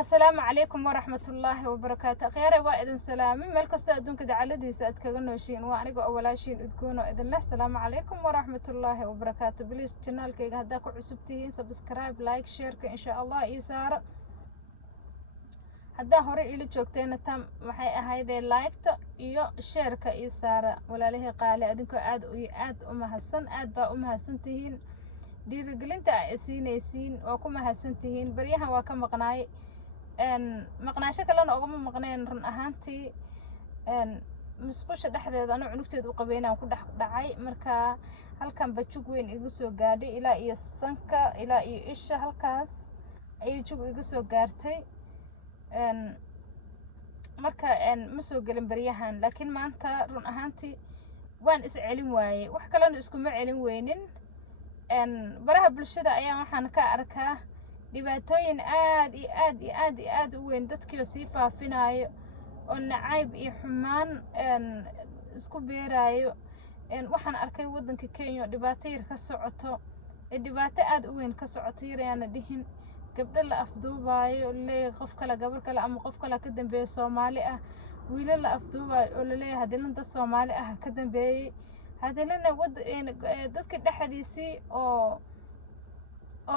السلام عليكم ورحمة الله وبركاته. خير وإذن سلامي ملك استأذن كده على دي سأتكلم شين وأنا أول شيء تكونوا إذن الله. السلام عليكم ورحمة الله وبركاته. بليز channel كي هداك عصبتين سبسكرايب لايك شير إن شاء الله إيسار هدا هوري إلي جوكتين تام waxay ahaydee like-ta iyo share-ka ii saara walaalahay qaali adinku aad u mahadsan aad baa u mahadsantihiin dhiirigelinta ay siinaysiin oo ku mahadsantihiin baryahan waa ka maqnaay maqnaasho kalena ogama maqneen run ahaantii musqusha dhexdeeda anuu cunugteed u qabeynaan ku dhex dhacay marka halkan bajug weyn igu soo gaadhay ilaa iyo sanka ilaa iyo isha halkaas ayay jug igu soo gaartay marka ma soo gelin baryahan laakiin maanta run ahaantii waan is celin waayay wax kalena iskuma celin weynin baraha bulshada ayaa waxaan ka arkaa dhibaatooyin aad u weyn dadkii sii faafinayo oo nacayb iyo xumaan isku beerayo waxaan arkay wadanka Kenya dhibaato yar ka socoto dhibaato aad u weyn ka socoto yarayna dhihin gabdho la afduubayo leey qof kale gabar kale ama qof kale ka dambeeyo Soomaali ah wiilal la afduubayo oo leeyahay hadalin dad Soomaali ah ka dambeeyay hadalina dadka dhaxdiisii oo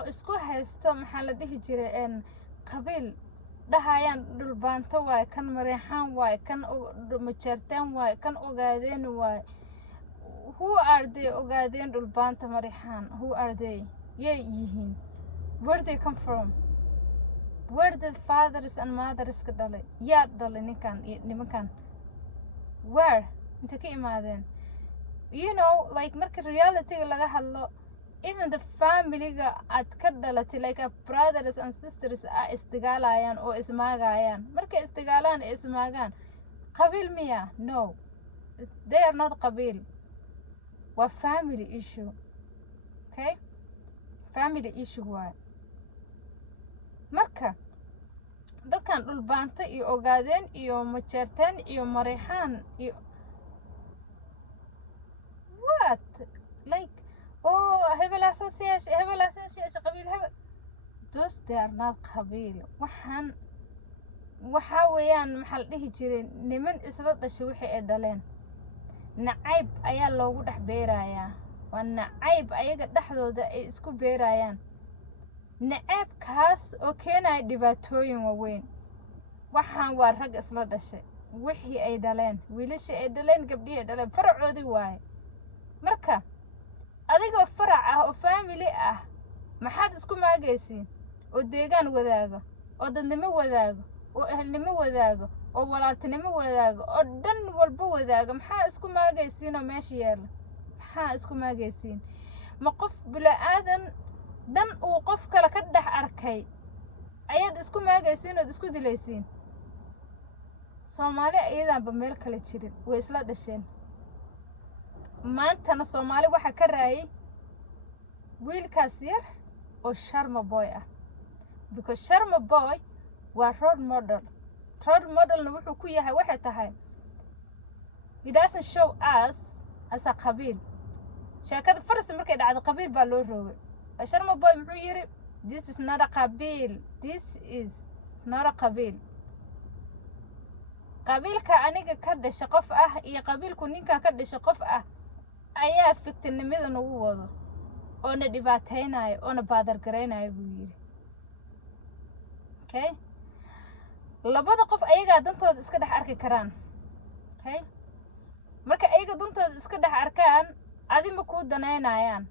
isku haysto maxaa la dhihi jiray qabiil dhahayaan dhulbaanto waay kan mareexaan waay kan majeertaan waay kan ogaadeen waay who are they ogaadeen dhulbaanta mareexaan who are they yay yihiin where they come from where the fathers and mothers ka dhalay yaa dhalay nimankan where inta ka imaadeen you know like marka reality laga hadlo even the family ga ad ka dhalatay like a brothers and sisters istigaalayaan oo ismaagayaan marka istigaalaan ismaagaan qabiil miya no they are not qabiil waa family issue okay family issue waay marka dadkan dhulbaanto iyo ogaadeen iyo majeertaan iyo mareexaan iyo what like hebel asaasiyaasha qabiil hebel those they are not qabiil waxaa weeyaan maxaa la dhihi jiray niman isla dhashay wixii ay dhaleen nacayb ayaa loogu dhex beerayaa waa nacayb ayaga dhexdooda ay isku beerayaan nacaybkaas oo keenaya dhibaatooyin waaweyn waxaan waa rag isla dhashay wixii ay dhaleen wiilashii ay dhaleen gabdhihii ay dhaleen faracoodii waaye marka adigoo farac ah oo family ah maxaad isku maagaysiin oo deegaan wadaaga oo dadnimo wadaaga oo ehelnimo wadaaga oo walaaltinimo wadaaga oo dhan walba wadaaga maxaa isku maagaysiin oo meesha yaala maxaa isku maagaysiin ma qof bilaadan dan uu qof kale ka dhex arkay ayaad isku maagaysiin oo isku dilaysiin Soomaali ayadaanba meel kale jirin way isla dhasheen maantana Soomaali waxa ka raayay wiilkaas yar oo Sharma Boy ah because Sharma Boy waa role model wuxuu ku yahay waxay tahay he doesn't show us as a qabiil sheekada farsi markay dhacdo qabiil baa loo roogay Sharma Boy muxuu yiri this is not a qabiil qabiilka aniga ka dhashay qof ah iyo qabiilku ninka ka dhashay qof ah ayaa fikirnimada nagu wado oo na dhibaateynayo oo na baadar gareynayo buu yiri okay labada qof ayaga dantooda iska dhex arki karaan okay marka ayaga dantooda iska dhex arkaan adima ku daneynayaan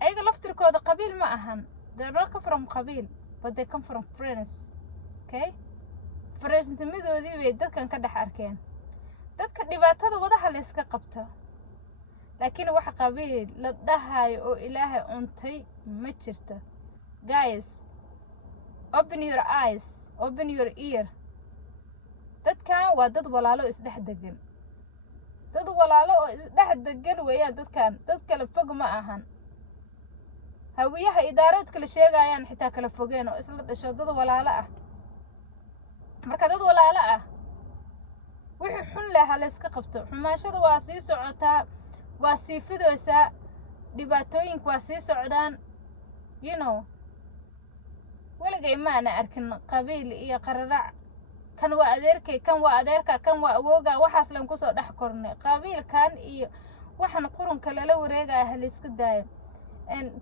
ayaga laftirkooda qabiil ma ahan they don't come from qabiil but they come from friends okay friends-nimadoodii bay dadkan ka dhex arkeen dadka dhibaatada wadaha la iska qabto laakiin waxa qabiil la dhahayo oo Ilaahay untay ma jirto guys open your eyes open your ear dadkan waa dad walaalo isdhex degan oo isdhex degan weeyaan dadkan dad kala fog ma ahan hawiyaha idaarood kala sheegayaan xitaa kala fogeen oo isla dhasho dad walaalo ah marka dad walaalo ah wixii xun leh la iska qabto xumaashada waa sii socotaa waa sii fidoosaa dhibaatooyinku waa sii socdaan you know weligay ma ana arkin qabiil iyo qararac kan waa adeerkay kan waa adeerka kan waa awooga waxaas lan kusoo dhex kornay qabiilkan iyo waxaan qurunka lala wareegaya haliska daayo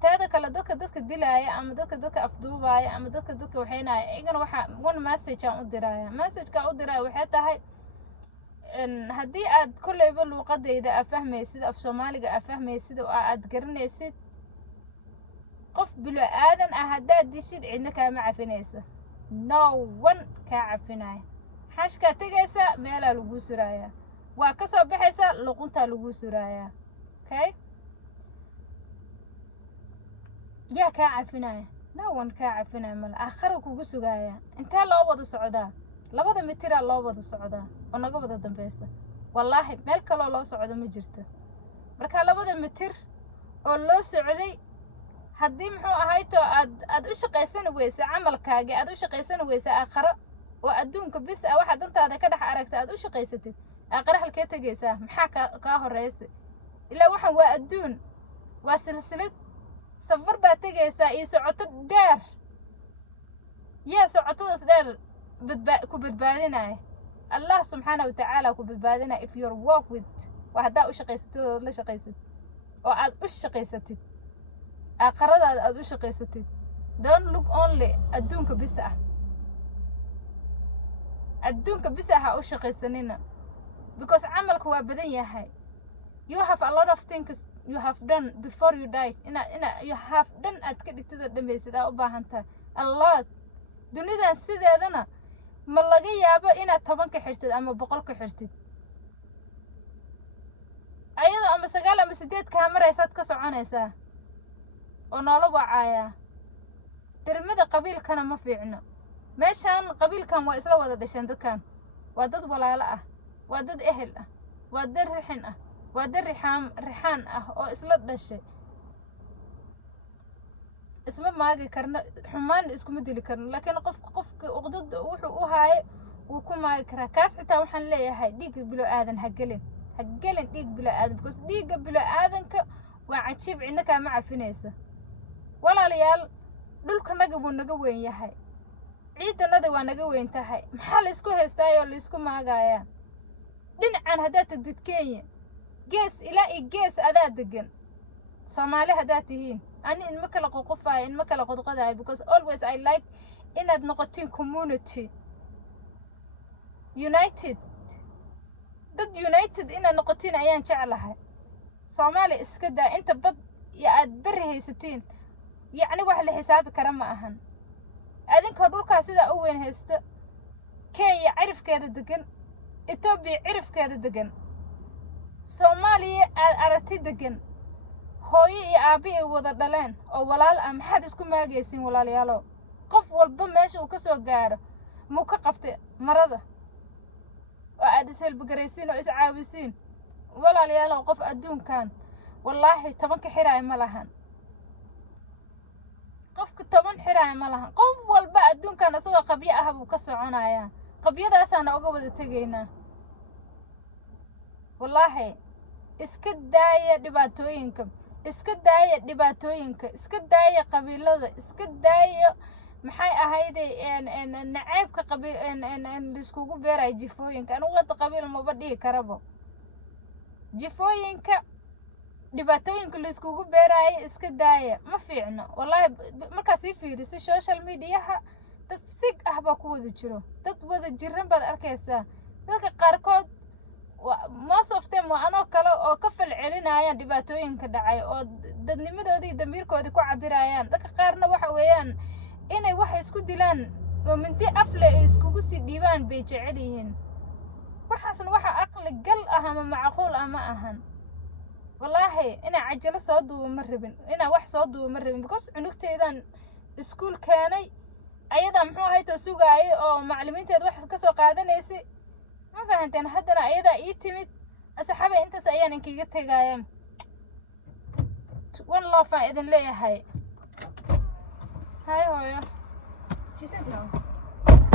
taada kale dadka dilaaya ama dadka afduubaya ama dadka waxaynaya igana waxa one message aan u diraya message-ka u diraya waxay tahay haddii aad kolleyba luuqadayda aad fahmaysid af Soomaaliga aad fahmaysid oo aad garanaysid qof bilo aadan ah haddaad dishid cidna kaama cafinaysa no one kaa cafinaya xashkaa tegaysa meelaa lagu suraaya waa ka soo baxaysa luquntaa lagu suraaya okay yaa kaa cafinaya no one kaa cafinaya mala aakhira kugu sugaaya intee loo wada socdaa labada mitiraa loo wada socdaa oo naga wada dambaysa wallaahi meel kaloo loo socdo ma jirto marka labada mitir oo loo socday haddii muxuu ahayto aad u shaqaysan weysa camalkaaga aad u shaqaysan weysa aakhira oo adduunka bis ah waxa dantaada ka dhex aragta aad u shaqaysatid aakhira halkee tegaysaa maxaa kaa horeysa ilaa waxaan waa adduun waa silsilad safar baa tegaysaa iyo socoto dheer yaa socotodaas dheer ku badbaadinaya allah subxaanahu watacaala ku badbaadinaya if your walk with waa haddaa u shaqaysatid oo la shaqaysatid oo aad u shaqaysatid aakhiradaada aad u shaqaysatid don't look only adduunka bis ah adduunka bis ah ha u shaqaysanina because camalku waa badan yahay you have a lot of things you have done before you died you have done aad ka dhigtid oo dhamaysid aa u baahan tahay a lot dunidan sideedana ma laga yaabo inaad 10 ka xirtid ama 100 ka xirtid ayadoo ama 9 ama 8 kaa maraysaad ka soconaysaa oo noola wacaya dirmada qabiilkana ma fiicno meeshaan qabiilkan waa isla wada dhasheen dadkan waa dad walaalo ah waa dad ehel ah waa dad rixin ah waa dad rixaan ah oo isla dhashay isma maagi karno xumaan iskuma dili karno laakiin qofka uqdad wuxuu u haayo uu ku maagi karaa kaas xitaa waxaan leeyahay dhiig bilo aadan ha gelin dhiig bilo aadan because dhiigga bilo aadanka waa cajiib cidna kaama cafinaysa walaalayaal dhulkanaga wuu naga weyn yahay ciidanada waa naga weyn tahay maxaa la isku haystaayoo la isku maagayaa dhinacan haddaad tagdid Kenya gees ilaa iyo gees adaa degan Soomaali haddaad tihiin ani in ma kala qoqofayo in ma kala qodqodayo because always I like inaad noqotiin community united dad united inaad noqotiin ayaan jeclahay Soomaali iska daa inta bad iyo aad bari haysatiin yacni wax la xisaabi kara ma ahan adinkoo dhulkaa sidaa u weyn haysta Kenya cirifkeeda degan Ethiopia cirifkeeda degan Soomaaliya aad aragti degan hooyo iyo aabi ay wada dhaleen oo walaal ah maxaad isku maagaysiin walaalayaalo qof walba meesha uu ka soo gaaro muu ka qabtay marada oo aad ishelbagaraysiin oo iscaawisiin walaalayaalo qof adduunkan wallaahi 10 ka xiraay ma lahan qofka 10 xiraay ma lahan qof walba adduunkan asagoo qabyo ah buu ka soconayaa qabyadaasana uga wada tegaynaa wallaahi iska daaya dhibaatooyinka iska daaya qabiilada iska daaya maxay ahayday nacaybka qabiil liskugu beeray jifooyinka anigu wada qabiil ma badhihi karabo jifooyinka dhibaatooyinka liskugu beeray iska daaya ma fiicno wallahi marka si fiiriso social media dad sig ah ba ku wada jiro dad wada jiran baad arkaysaa dadka qaarkood most of them waa anoo kale oo ka falcelinayaan dhibaatooyinka dhacay oo dadnimadoodii damiirkoodii ku cabirayaan dadka qaarna waxa weeyaan inay wax isku dilaan oo mindi afle ay iskugu sii dhiibaan bay jecel yihiin waxaasna waxa aqli gal ah ama macquul ah ma ahan wallaahi inaa cajalo soo duubo ma rabin inaa wax soo duubo ma rabin because cunugteedan iskuul keenay ayada muxuu ahayd sugaayay oo macallimiinteed wax ka soo qaadanaysay ma fahanteen haddana ayada ii timid asxaabay intaas ayaan inkiga tagayaan one love aan idin leeyahay hay hooyo she said no